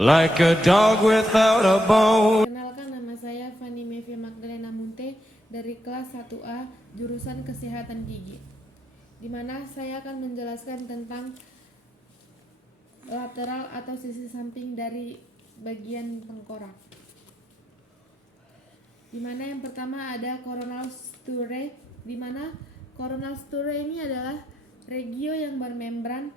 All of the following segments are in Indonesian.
like a dog without a bone. Kenalkan, nama saya Fanny Mevia Magdalena Munte dari kelas 1A jurusan Kesehatan Gigi, di mana saya akan menjelaskan tentang lateral atau sisi samping dari bagian tengkorak. Di mana yang pertama ada coronal sture, di mana coronal sture ini adalah regio yang bermembran,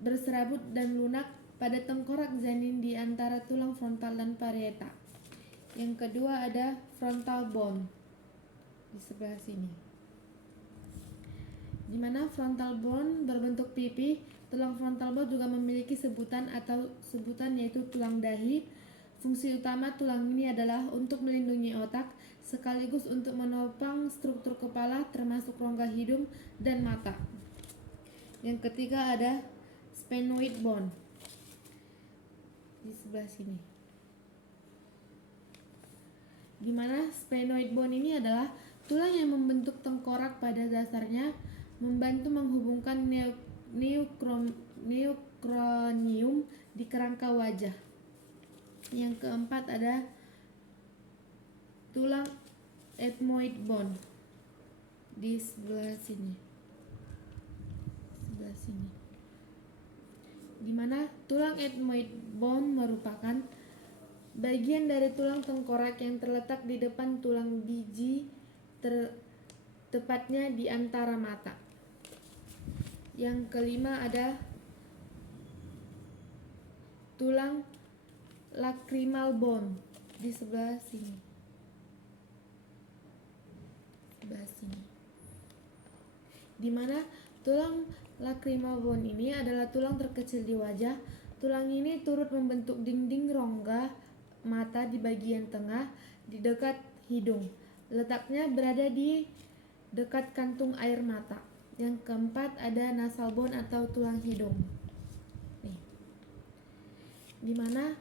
berserabut dan lunak pada tengkorak janin di antara tulang frontal dan parieta. Yang kedua ada frontal bone di sebelah sini, di mana frontal bone berbentuk pipi. Tulang frontal bone juga memiliki sebutan yaitu tulang dahi. Fungsi utama tulang ini adalah untuk melindungi otak sekaligus untuk menopang struktur kepala termasuk rongga hidung dan mata. Yang ketiga ada sphenoid bone di sebelah sini, di mana sphenoid bone ini adalah tulang yang membentuk tengkorak pada dasarnya, membantu menghubungkan neokranium di kerangka wajah. Yang keempat ada tulang ethmoid bone di sebelah sini, di mana tulang ethmoid bone merupakan bagian dari tulang tengkorak yang terletak di depan tulang biji, tepatnya di antara mata. Yang kelima ada tulang lacrimal bone di sebelah sini, di mana tulang lacrimal bone ini adalah tulang terkecil di wajah. Tulang ini turut membentuk dinding rongga mata di bagian tengah di dekat hidung. Letaknya berada di dekat kantung air mata. Yang keempat ada nasal bone atau tulang hidung. Di mana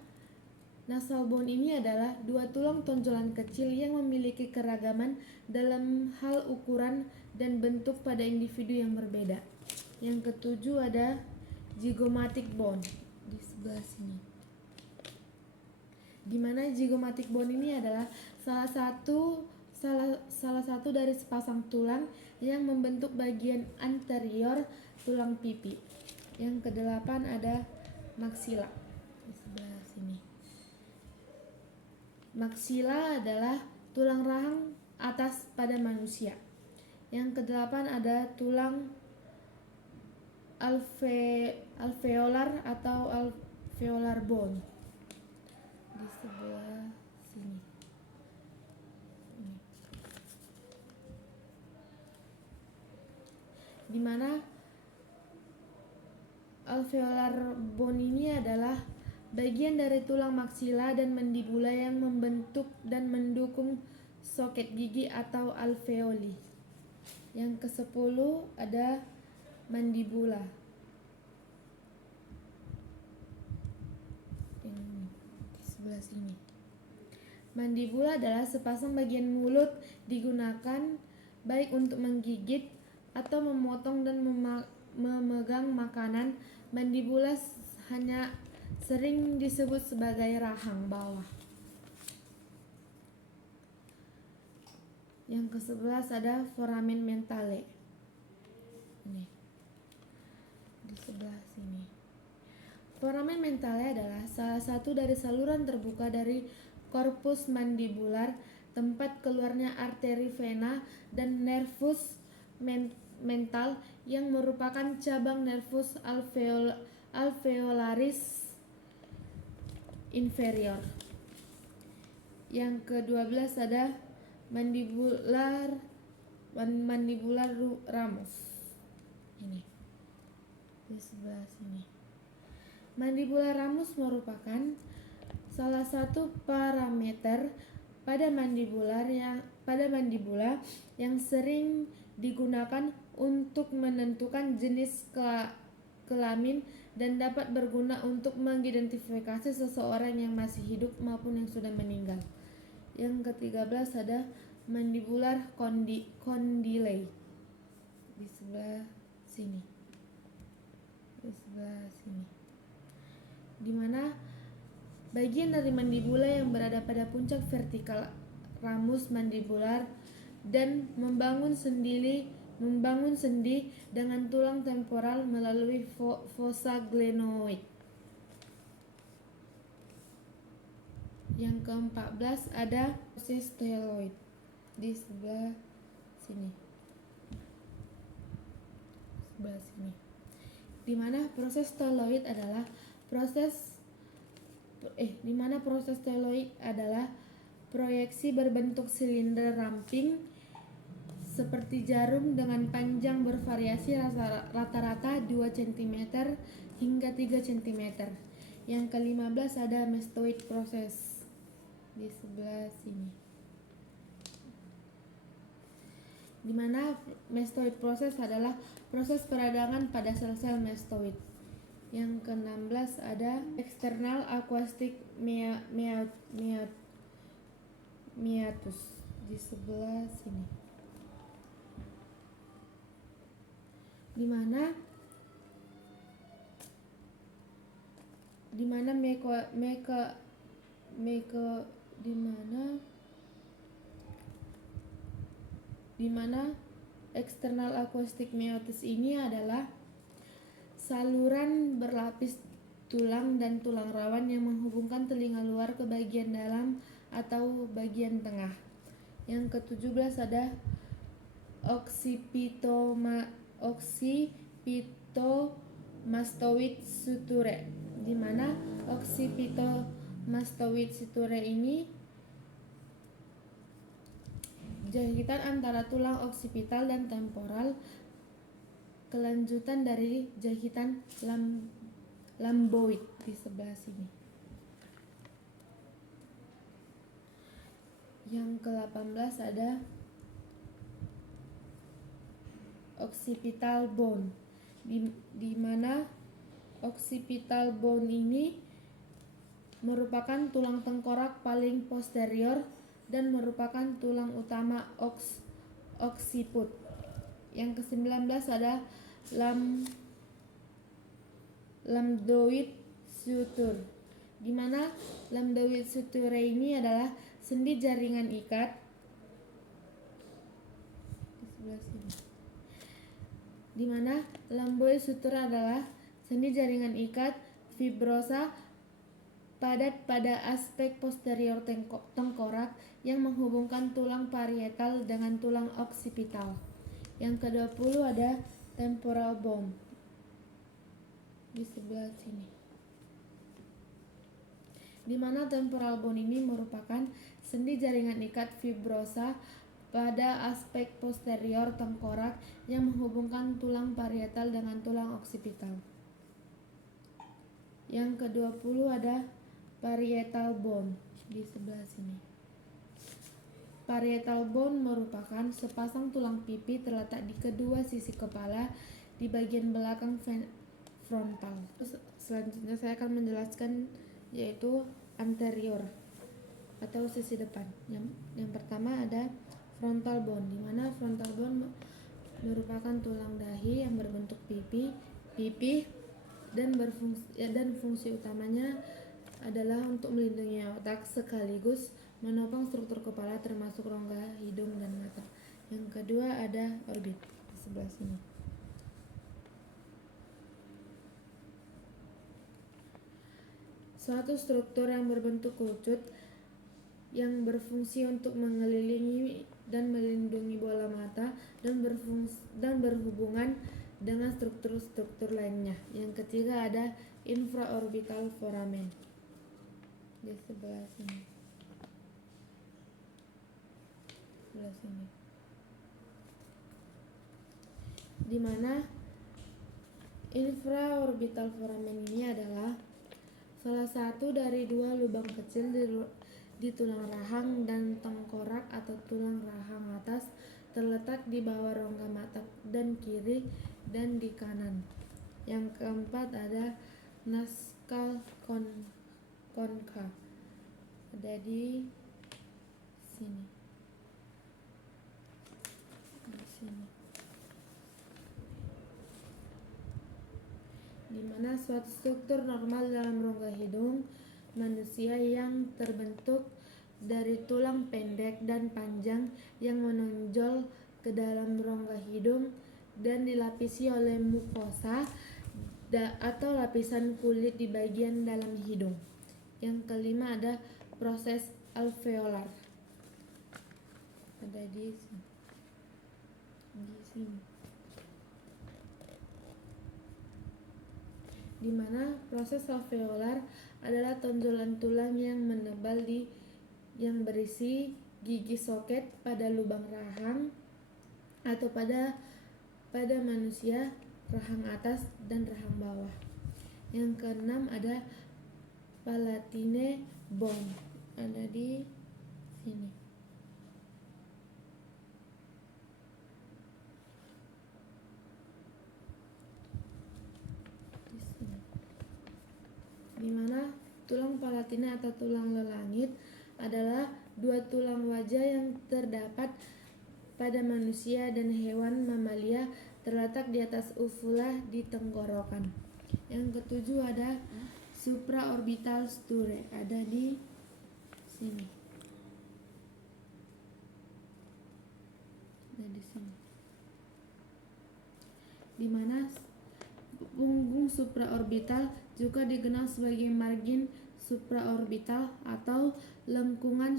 nasal bone ini adalah dua tulang tonjolan kecil yang memiliki keragaman dalam hal ukuran dan bentuk pada individu yang berbeda. Yang ketujuh ada zygomatic bone di sebelah sini, di mana zygomatic bone ini adalah salah satu dari sepasang tulang yang membentuk bagian anterior tulang pipi. Yang kedelapan ada maxilla di sebelah sini. Maxilla adalah tulang rahang atas pada manusia. Yang kedelapan ada tulang alveolar atau alveolar bone di sebelah sini. Di mana alveolar bone ini adalah bagian dari tulang maksila dan mandibula yang membentuk dan mendukung soket gigi atau alveoli. Yang ke-10 ada mandibula. Ini di sebelah sini. Mandibula adalah sepasang bagian mulut digunakan baik untuk menggigit atau memotong dan memegang makanan. Mandibula hanya sering disebut sebagai rahang bawah. Yang ke-11 ada foramen mentale. Ini di sebelah sini. Foramen mentale adalah salah satu dari saluran terbuka dari korpus mandibular, tempat keluarnya arteri vena dan nervus mental yang merupakan cabang nervus alveolaris inferior. Yang ke-12 ada mandibular ramus. Ini di sebelah sini. Mandibular ramus merupakan salah satu parameter pada mandibula yang sering digunakan untuk menentukan jenis kelamin dan dapat berguna untuk mengidentifikasi seseorang yang masih hidup maupun yang sudah meninggal. Yang ke-13 ada mandibular condyle di sebelah sini. Di mana Bagian dari mandibula yang berada pada puncak vertikal ramus mandibular dan membangun sendi dengan tulang temporal melalui fossa glenoid. Yang ke-14 ada proses styloid di sebelah sini. Di mana proses styloid adalah proyeksi berbentuk silinder ramping seperti jarum dengan panjang bervariasi rata-rata 2 cm hingga 3 cm. Yang ke-15 ada mastoid proses di sebelah sini. Di mana mastoid proses adalah proses peradangan pada sel-sel mastoid. Yang ke-16 ada external acoustic meatus di sebelah sini. Di mana external acoustic meatus ini adalah saluran berlapis tulang dan tulang rawan yang menghubungkan telinga luar ke bagian dalam atau bagian tengah. Yang ke-17 ada occipitomastoid suture, di mana occipitomastoid suture ini jahitan antara tulang oksipital dan temporal, kelanjutan dari jahitan lamboid di sebelah sini. Yang ke-18 ada occipital bone, di mana occipital bone ini merupakan tulang tengkorak paling posterior dan merupakan tulang utama occiput. Yang ke-19 ada lambdoid suture, di mana lambdoid suture ini adalah sendi jaringan ikat di sebelah sini. Di mana lambdoid suture adalah sendi jaringan ikat fibrosa padat pada aspek posterior tengkorak yang menghubungkan tulang parietal dengan tulang oksipital. Yang ke-20 ada temporal bone di sebelah sini. Di mana temporal bone ini merupakan sendi jaringan ikat fibrosa pada aspek posterior tengkorak yang menghubungkan tulang parietal dengan tulang oksipital. Yang ke-20 ada parietal bone di sebelah sini. Parietal bone merupakan sepasang tulang pipi terletak di kedua sisi kepala di bagian belakang frontal. Selanjutnya saya akan menjelaskan yaitu anterior atau sisi depan. Yang pertama ada frontal bone, di mana frontal bone merupakan tulang dahi yang berbentuk pipi dan fungsi utamanya adalah untuk melindungi otak sekaligus menopang struktur kepala termasuk rongga hidung dan mata. Yang kedua ada orbit di sebelah sini. Suatu struktur yang berbentuk kerucut yang berfungsi untuk mengelilingi dan melindungi bola mata dan berhubungan dengan struktur-struktur lainnya. Yang ketiga ada infraorbital foramen di sebelah sini. Di mana infraorbital foramen ini adalah salah satu dari dua lubang kecil di tulang rahang dan tengkorak atau tulang rahang atas, terletak di bawah rongga mata dan kiri dan di kanan. Yang keempat ada nasal concha, ada di sini. Di mana suatu struktur normal dalam rongga hidung manusia yang terbentuk dari tulang pendek dan panjang yang menonjol ke dalam rongga hidung dan dilapisi oleh mukosa atau lapisan kulit di bagian dalam hidung. Yang kelima ada proses alveolar. Ada di sini. Di mana proses alveolar adalah tonjolan tulang yang menebal yang berisi gigi soket pada lubang rahang atau pada manusia rahang atas dan rahang bawah. Yang keenam ada palatine bone, ada di sini. Di mana tulang palatine atau tulang lelangit adalah dua tulang wajah yang terdapat pada manusia dan hewan mamalia, terletak di atas uvula di tenggorokan. Yang ketujuh ada supraorbital sture, ada di sini. Ada di sini. Di mana punggung supraorbital juga dikenal sebagai margin supraorbital atau lengkungan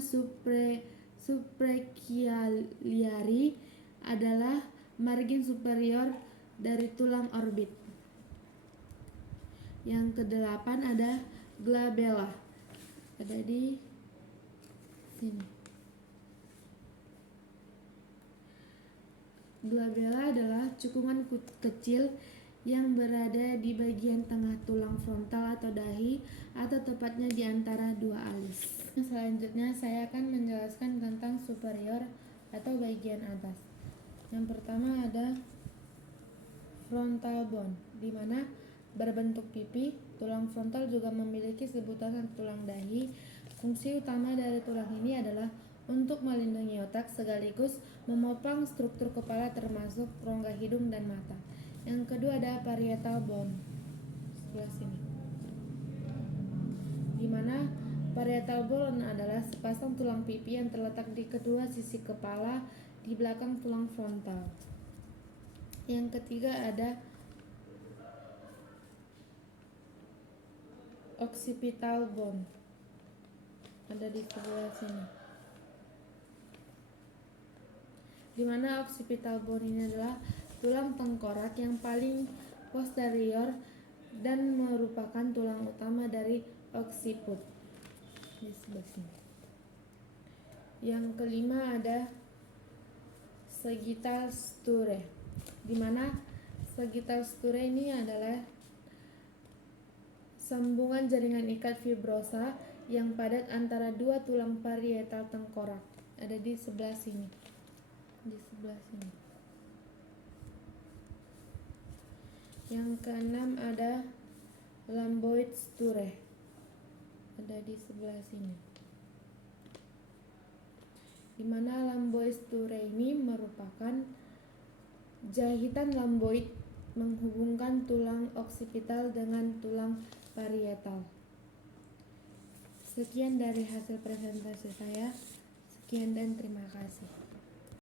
suprachialiari, adalah margin superior dari tulang orbit. Yang kedelapan ada glabella, ada di sini. Glabella adalah cekungan kecil yang berada di bagian tengah tulang frontal atau dahi, atau tepatnya di antara dua alis. Selanjutnya saya akan menjelaskan tentang superior atau bagian atas. Yang pertama ada frontal bone, di mana berbentuk pipi. Tulang frontal juga memiliki sebutan tulang dahi. Fungsi utama dari tulang ini adalah untuk melindungi otak sekaligus memopang struktur kepala termasuk rongga hidung dan mata. Yang kedua ada parietal bone, sebelah sini. Di mana parietal bone adalah sepasang tulang pipi yang terletak di kedua sisi kepala di belakang tulang frontal. Yang ketiga ada occipital bone, ada di sebelah sini. Di mana occipital bone ini adalah tulang tengkorak yang paling posterior dan merupakan tulang utama dari occiput, di sebelah sini. Yang kelima ada sagittal sture, di mana sagittal sture ini adalah sambungan jaringan ikat fibrosa yang padat antara dua tulang parietal tengkorak, ada di sebelah sini. Di sebelah sini. Yang keenam ada rhomboid sture, ada di sebelah sini. Di mana rhomboid sture ini merupakan jahitan rhomboid menghubungkan tulang occipital dengan tulang parietal. Sekian dari hasil presentasi saya. Sekian dan terima kasih.